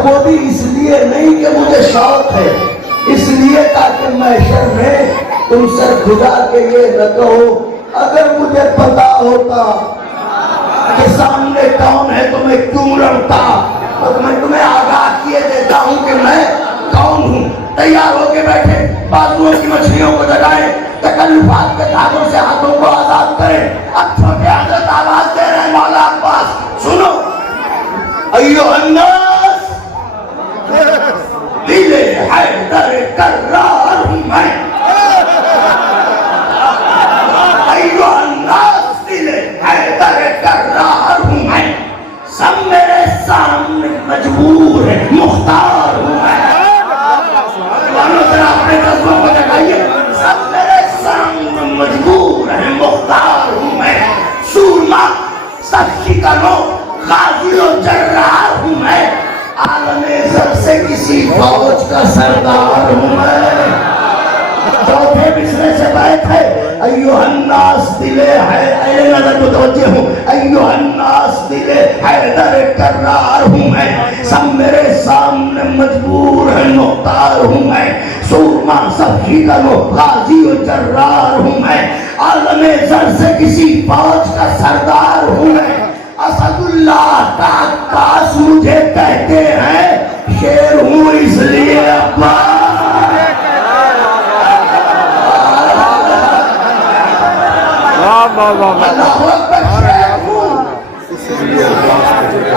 سرگودی اس لیے نہیں کہ مجھے شوق ہے، اس لیے تاکہ محشر میں تم سر کھجا کے یہ نہ کہو اگر مجھے پتا ہوتا کہ سامنے کون ہے تو میں کیوں لڑتا۔ اور میں تمہیں آگاہ کیے دیتا ہوں کہ میں کون ہوں۔ تیار ہو کے بیٹھے، بازوؤں کی مچھلیوں کو جگائیں، تکلفات کے دھاگوں سے ہاتھوں کو آزاد کریں۔ اب چھوٹے حضرت آواز دے رہے ہیں مولا عباس، سنو۔ ایھا الناس، دل حیدر کرار ہوں میں۔ ایھا الناس، دل حیدر کرار ہوں میں۔ سب میرے سامنے مجبور ہے، مختار ہوں میں۔ ذرا اپنے قصبوں کو جگائیے۔ سب میرے سامنے مجبور ہے، مختار ہوں میں۔ سورما سب شکنوں، غازی و جرار ہوں میں۔ عالم زر سے کسی فوج کا سردار ہوں میں۔ چوتھے بسرے سے بیت ہے، ایھا الناس دل ہے نظر متوجہ ہوں، ایھا الناس دل حیدر کرار ہوں میں۔ سب میرے سامنے مجبور ہے، مختار ہوں میں۔ سورما سب شکنوں، غازی و جرار ہوں میں۔ عالم زر سے کسی فوج کا سردار ہوں میں۔ اسد اللہ کا عکاس مجھے کہتے ہیں، شیر ہوں اس لیے عباس۔ اللہ اکبر، شیر ہوں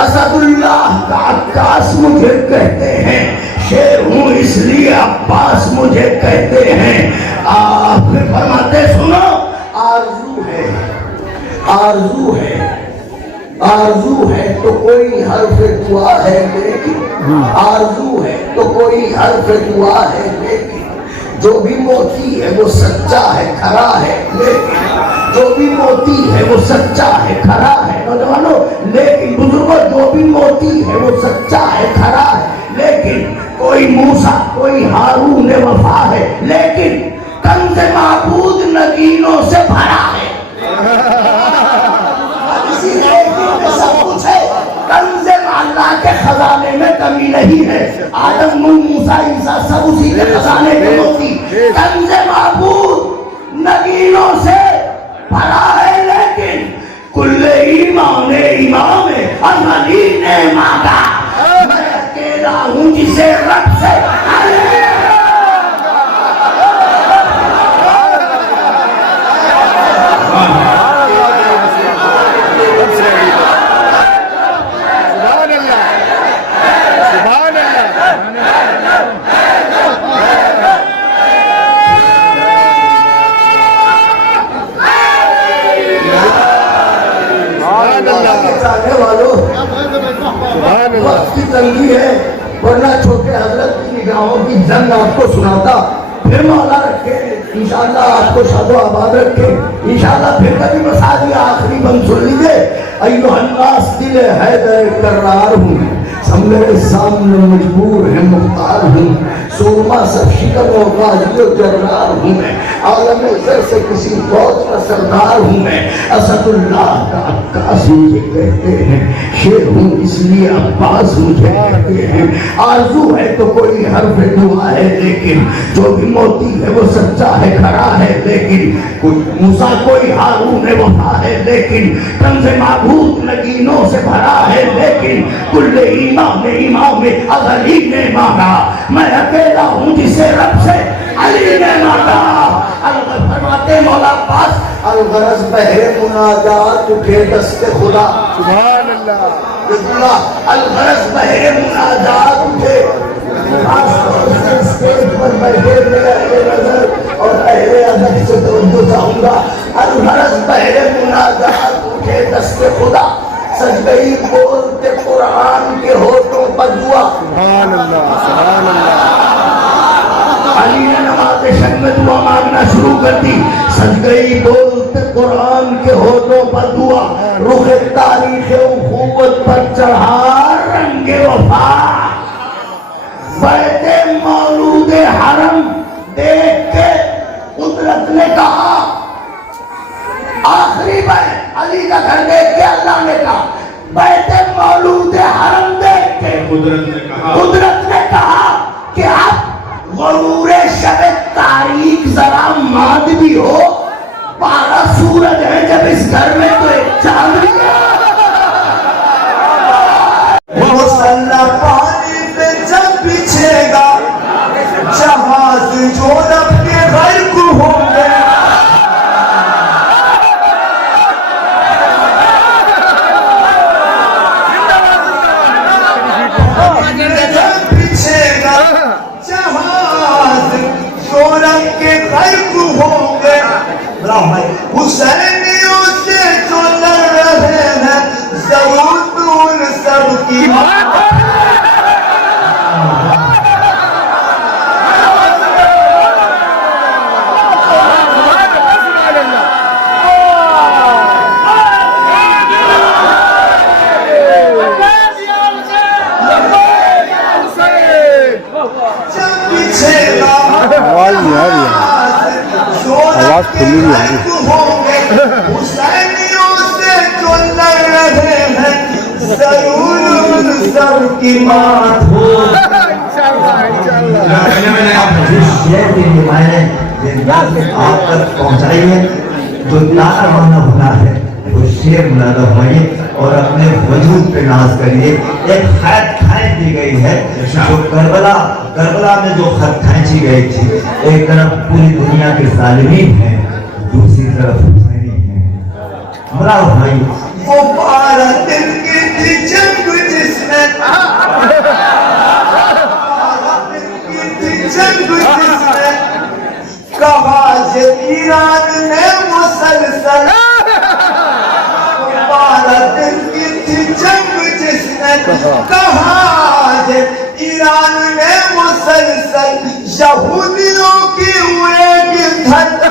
اسد اللہ کا عکاس مجھے کہتے ہیں، شیر ہوں اس لیے عباس مجھے کہتے ہیں۔ آپ فرماتے سنو، آرزو ہے، آرزو ہے، آرزو ہے تو کوئی حرف دعا ہے لیکن، آرزو ہے تو کوئی حرف دعا ہے لیکن، جو بھی موتی ہے وہ سچا ہے، کھرا ہے لیکن، جو بھی موتی ہے وہ سچا ہے، کھرا ہے۔ نوجوانوں، لیکن بزرگوں، جو بھی موتی ہے وہ سچا ہے، کھرا ہے لیکن، کوئی موسیٰ کوئی ہارون وفا ہے لیکن، کنز معبود نگینوں سے بھرا ہے۔ اسی لیکن میں سب کچھ ہے، کنز اللہ کے خزانے میں کمی نہیں ہے۔ آدم، نوح، موسیٰ، عیسیٰ سب اسی کے خزانے کے موتی۔ کنز معبود نگینوں سے بھرا ہے لیکن، کل ایمان امام ازلی نے مانگا، میں اکیلا ہوں جسے رب سے وقت کی تنگی ہے، ورنہ چھوٹے حضرت کی نگاہوں کی جنگ آپ کو سناتا۔ پھر مولا رکھے انشاءاللہ آپ کو شاد و آباد رکھے انشاءاللہ۔ پھر کبھی مساجی آخری بند سن لیجئے۔ ایھا الناس دل حیدر کرار ہوں، سب میرے سامنے مجبور ہے، مختار ہوں۔ سورما سب شکنوں، غازی و جرار ہوں میں۔ عالم زر سے کسی فوج کا سردار ہوں میں۔ اسد اللہ کا عکاس مجھے کہتے ہیں، شیر ہوں اس لیے عباس مجھے کہتے ہیں۔ آرزو ہے تو کوئی حرف دعا ہے لیکن، جو بھی موتی ہے وہ سچا ہے، کھرا ہے لیکن، موسیٰ کوئی ہارون وفا ہے لیکن، کنز معبود نگینوں سے بھرا ہے لیکن، کل امام ازلی نے مانگا، میں اکیلا ہوں جسے رب سے علی نے مانگا۔ فرماتے مولا عباس، الغرض بہر مناجات اٹھے دست خدا، سبحان اللہ، الغرض بہر مناجات اٹھے، خاص طور سے اسٹیج پر بیٹھے میرے اہل نظر اور اہل ادب سے توجہ چاہوں گا۔ الغرض بہر مناجات اٹھے دست خدا، سج گئی بولتے قرآن کے ہوٹوں پر دعا۔ سبحان اللہ، سبحان اللہ۔ علی نے نماز شب میں دعا مانگنا شروع کر دی، سج گئی بولتے قرآن کے ہوٹوں پر دعا، رخ تاریخ اخوت پر چڑھا رنگ وفا، بیت مولود حرم دیکھ کے قدرت نے کہا، آخری بیت علی کا گھر دیکھ کے اللہ نے کہا، بیت مولود حرم دیکھ کے قدرت نے کہا، قدرت نے کہا کہ آپ غرور شب تاریخ ذرا ماند بھی ہو، 12 سورج ہیں جب اس گھر میں تو ایک چاند بھی ہے۔ مسلح پانی پہ جب بچھے گا، جہاز جو رب کے غرق ہوں گے، جب بچھے گا جہاز جو رب کے غرق ہوں گے، حسینیوں سے جو لڑ رہے ہیں ضرور تو ان سب کی آواز نہیں آ رہی ہے، آواز کھلی نہیں آ رہی۔ حسینیوں سے جو لڑ رہے ہیں ضرور ان سب کی مات ہو۔ جس شہر کی روایت زندہ سے آپ تک پہنچائی ہے، جو تارا مانا ہونا ہے وہ شیر ملادہ ہوئیے اور اپنے وجود پہ ناز کریے۔ ایک خط کھینچ دی گئی ہے جو کربلا میں جو خط کھینچی گئی تھی، ایک طرف پوری دنیا کے ظالمین ہیں، دوسری طرف حسینی ہیں۔ ملادہ بھائی وہ 12 دن کی تھی جنگ جس میں، 12 دن کی تھی جنگ جس میں کہا کہ ایران نے مسلسل، 12 دن کی تھی جنگ جس نے کہا کہ ایران نے مسلسل یہودیوں کی ہوئے کی دھرتی،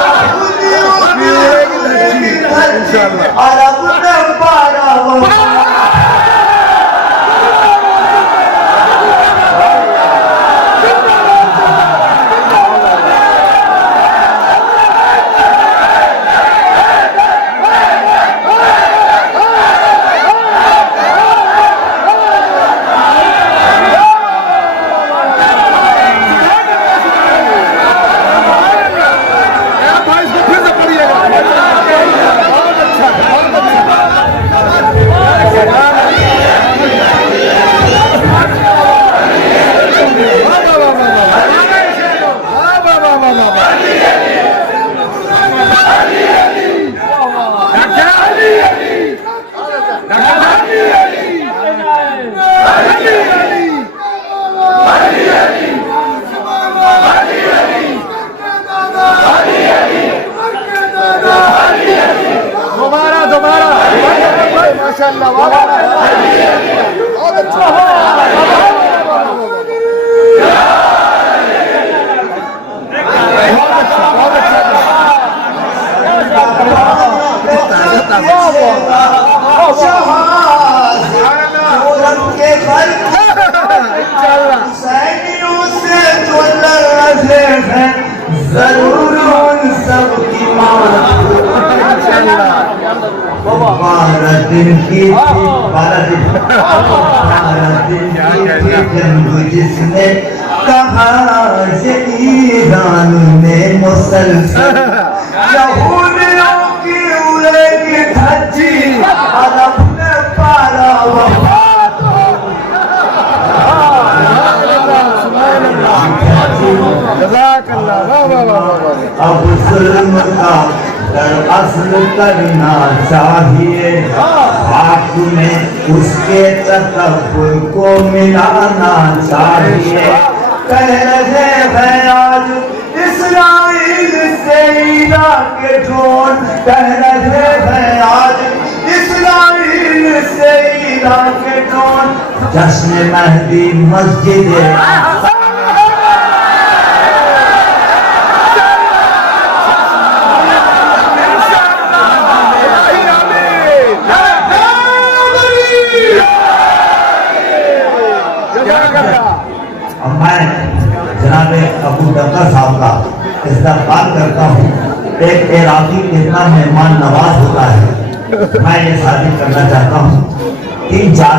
یہودیوں کی ہوئے کی دھرتی، عرب نے 12 حسینیوں سے جو لڑ رہے ہیں ضرور ان سب کی مات ہو۔ 12 دن کی تھی، 12 دن کی تھی جنگ جس نے کہا کہ ایران نے مسلسل یہودیوں کی ہوئے کی دھرتی، عرب نے 12 وفات ہو۔ اب ظلم کا در اصل کرنا چاہیے، خاک میں اس کے تکبر کو ملانا چاہیے۔ کہہ رہے ہیں آج اسرائیل سے عراق کے ڈرون، کہہ رہے ہیں آج اسرائیل سے عراق کے ڈرون، جشن مہدی مسجد جناب ابو ڈکر صاحب کا استقبال کرتا ہوں۔ ایک عراقی کتنا مہمان نواز ہوتا ہے، میں یہ شادی کرنا چاہتا ہوں 3-4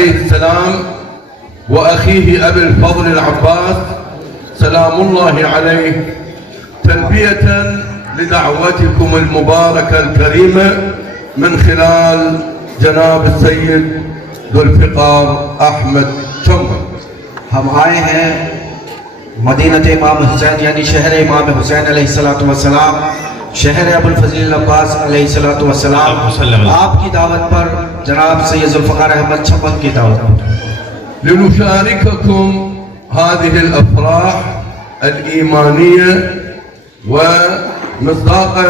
السلام وأخيه أبي الفضل العباس سلام الله عليه، تلبية لدعوتكم المباركة الكريمة من خلال جناب السيد ذو الفقار أحمد شمر. ہم آئے ہیں مدینہ امام حسین یعنی شہر امام حسین علیہ السلام، شہر ابو الفضل عباس علیہ السلام، آپ کی دعوت پر، جناب سید ذوالفقار احمد چھمن کی دعوت پر لنشارككم هذه الأفراح الإيمانية ومصداقا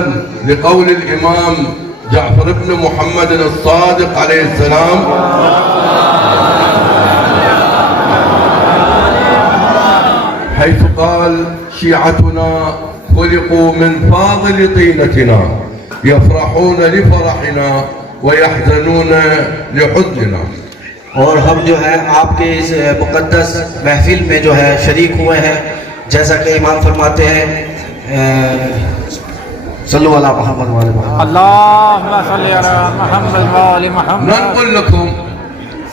لقول الإمام جعفر بن محمد الصادق عليه السلام حيث قال شيعتنا خلقوا من فاضل طينتنا يفرحون لفرحنا ويحزنون لحزننا. اور ہم جو ہے آپ کے اس مقدس محفل میں جو ہے شریک ہوئے ہیں، جیسا کہ امام فرماتے ہیں صلو علی محمد وعلی محمد. اللهم صل على محمد وآل محمد. ننقل لكم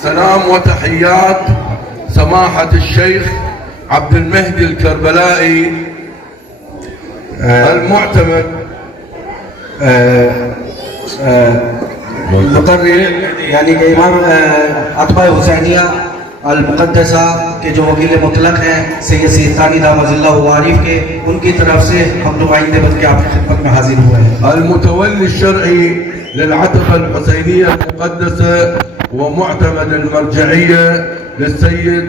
سلام وتحيات سماحة الشيخ عبد المهدي الكربلائي المعتمد مقرر یعنی کہ امام اتباع حسینیہ المقدسہ کے جو وکیل مطلق ہیں سید سیستانی دامت اللہ وعارف کے، ان کی طرف سے ہم نمائندے بن کے آپ کی خدمت میں حاضر ہوئے ہیں. المتولي الشرعي للعتبة الحسينية المقدسة ومعتمد المرجعية للسيد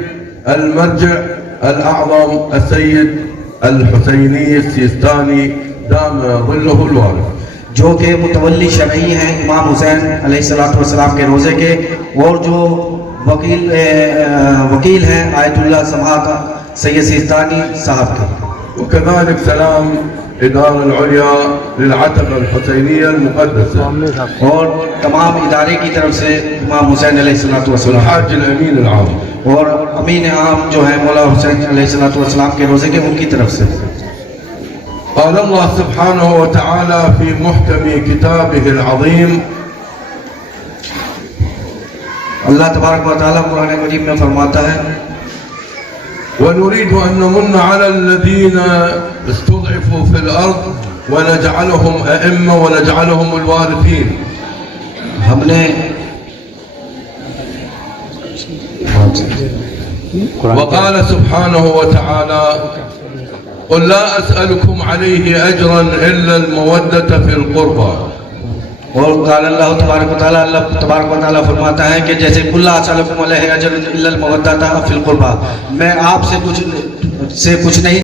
المرجع الأعظم السيد الحسيني السيستاني دام ظله الوارث، جو کہ متولی شرعی ہیں امام حسین علیہ السلام کے روزے کے، اور جو وکیل ہیں آیت اللہ سماحت سید سیستانی صاحب کے. وكذلك سلام إدارة العليا للعتبة الحسينية المقدسة اور تمام ادارے کی طرف سے امام حسین علیہ السلام والحاج الأمين العام. اور امین عام جو ہے مولا حسین علیہ السلام کے روزے کے، ان کی طرف سے. قال الله سبحانه وتعالى في محكم كتابه العظيم اللہ تبارک و تعالیٰ قرآن مجید میں فرماتا ہے ونريد أن نمن على الذين استضعفوا في الأرض ونجعلهم أئمة ونجعلهم الوارثين. ہم نے وقال سبحانه وتعالى قل لا أسألكم عليه أجرا إلا المودة في القربى. اور قال اللہ تبارک و تعالیٰ، اللہ تبارک و تعالیٰ فرماتا ہے کہ جیسے قل لا اسألکم علیہ اجرا الا المودۃ فی القربى، میں آپ سے کچھ نہیں